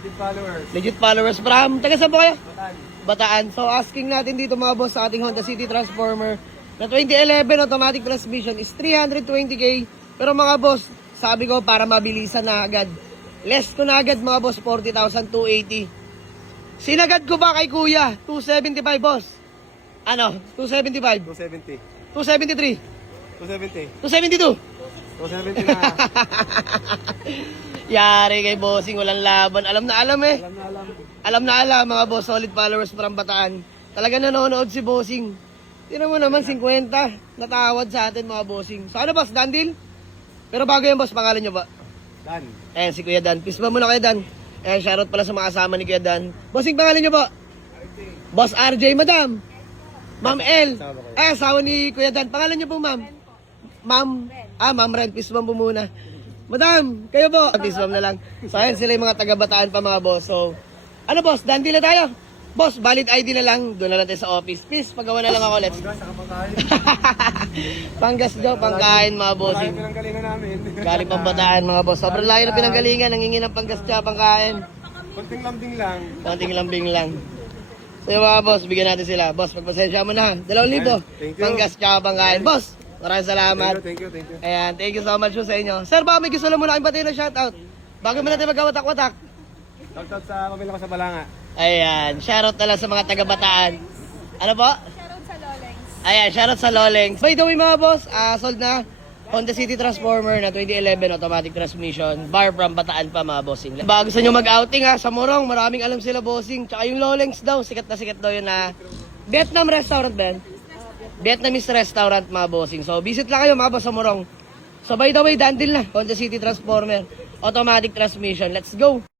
Legit followers. Legit followers from, taga saan po kayo? Bataan. Bataan. So asking natin dito mga boss sa ating Honda City Transformer na 2011 automatic transmission is 320k. Pero mga boss, sabi ko para mabilisan na agad. Less ko na agad mga boss, 40,280. Sinagad ko ba kay kuya? 275 boss. Ano? 275? 270. 273? 270. 272? 270 na. Yari kay bossing, walang laban. Alam na alam eh. Alam na alam. Alam na alam mga boss, solid followers from Bataan. Talaga nanonood si bossing. Tira mo naman 50 natawad sa atin mga bossing. So ano boss, Dan deal? Pero bago yan boss, pangalan nyo ba? Dan. Ayan si Kuya Dan. Peace ba muna kay Dan? Ayan, shoutout pala sa mga kasama ni Kuya Dan. Bossing, pangalan nyo ba? Boss RJ, madam. Ma'am L. Asawa ni Kuya Dan. Pangalan nyo po ma'am? Ma'am. Ma'am Ren. Peace bomb po muna. Madam, kayo po. Peace bomb na lang. So ayan sila yung mga taga-Bataan pa mga boss. So, ano boss, Dan deal na tayo? Boss, valid ID na lang. Doon na lang tayo sa office. Peace, pagawa na lang ako. Let's Panggas, saka pangkain. Panggas daw, pangkain mga bossing. Maraming pinanggalingan namin. Galing pang Bataan mga boss. Sobrang layo na pinanggalingan. Nangingi ng panggas tsaka pangkain. Konting lambing lang. Konting lambing lang. So yung mga boss, bigyan natin sila. Boss, pagpasensya mo na. 2,000. Thank you. Panggas tsaka pangkain. Boss, maraming salamat. Thank you. Ayan, thank you so much po sa inyo. Sir, baka may gusto lang muna kayong batiin ng shoutout. Bago mo natin magkawatak-watak. Shoutout sa pamilya ko sa Balanga. Ayan, shoutout na lang sa mga taga-Bataan. Ano po? Shoutout sa Lolengs. Ayan, shoutout sa Lolengs. By the way mga boss, sold na Honda City Transformer na 2011 automatic transmission. Bar from Bataan pa mga bossing. Bago gusto nyo mag-outing sa Morong, maraming alam sila bossing. Tsaka yung Lolengs daw, sikat daw yun na Vietnam restaurant din. Vietnamese restaurant mga bossing. So visit lang kayo mga boss sa Morong. So by the way, dandil na Honda City Transformer automatic transmission. Let's go!